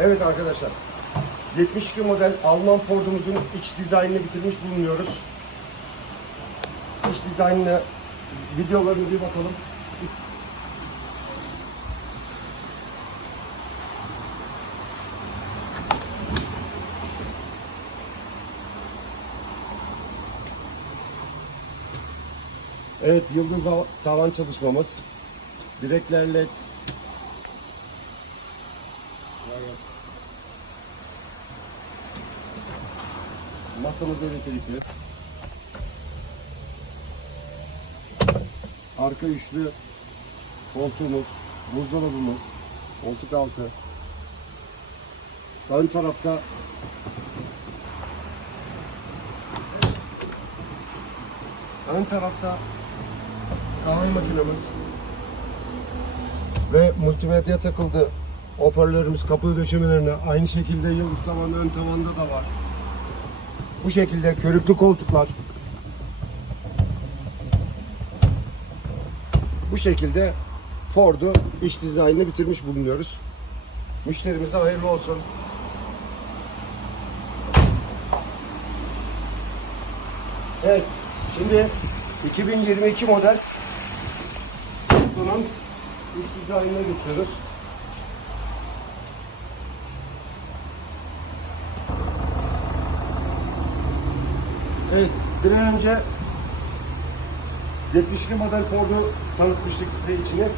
Evet arkadaşlar. 72 model Alman Ford'umuzun iç dizaynını bitirmiş bulunuyoruz. İç dizaynına videolarına bir bakalım. Evet, yıldız tavan çalışmamız. Direkler led. Masamız elektrikli. Arka üçlü koltuğumuz, buzdolabımız, koltuk altı. Ön tarafta ön tarafta kahve makinemiz ve multimedya takıldı. Hoparlörümüz kapı döşemelerine aynı şekilde yıldız tavanı ön tavanda da var. Bu şekilde körüklü koltuklar. Bu şekilde Ford'u iç dizaynını bitirmiş bulunuyoruz. Müşterimize hayırlı olsun. Evet, şimdi 2022 model kutunun iç dizaynına geçiyoruz. Evet, bir an önce 72 model Ford'u tanıtmıştık size içini.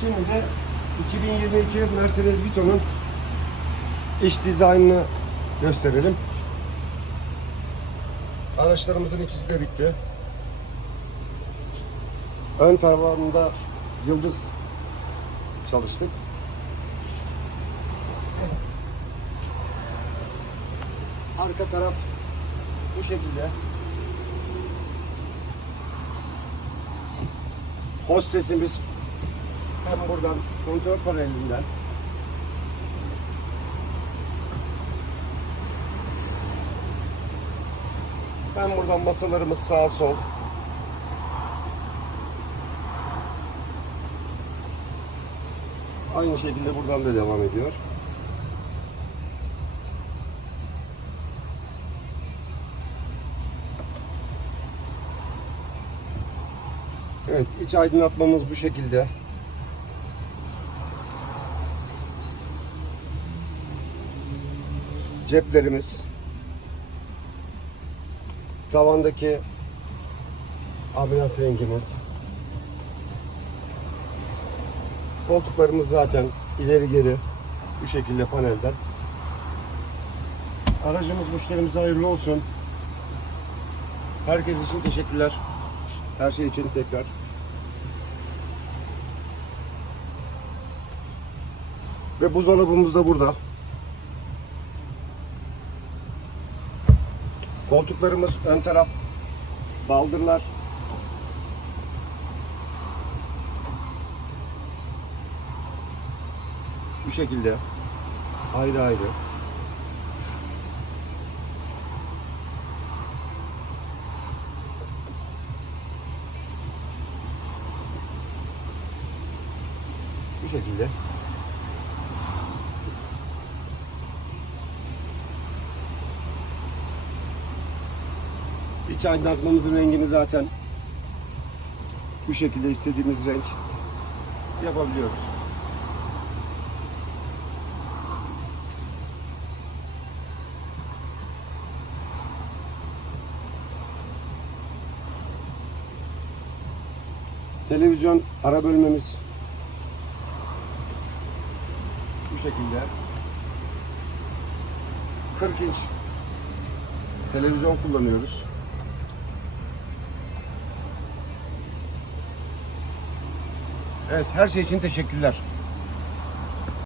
Şimdi de 2022 Mercedes Vito'nun iç dizaynını gösterelim. Araçlarımızın ikisi de bitti. Ön tarafında yıldız çalıştık. Arka taraf bu şekilde. Host sesimiz hem buradan kontrol panelinden hem buradan masalarımız sağ sol Aynı şekilde buradan da devam ediyor. Evet, iç aydınlatmamız bu şekilde. Ceplerimiz. Tavandaki ambulans rengimiz. Koltuklarımız zaten ileri geri bu şekilde panelden. Aracımız müşterimize hayırlı olsun. Herkes için teşekkürler. Her şey için tekrar. Ve buzdolabımız da burada. Koltuklarımız ön taraf baldırlar. Bu şekilde ayrı ayrı. Şekilde. İç aydınlatmamızın rengini zaten bu şekilde istediğimiz renk yapabiliyoruz. Televizyon ara bölmemiz şekilde 40 inç televizyon kullanıyoruz. Evet her şey için teşekkürler.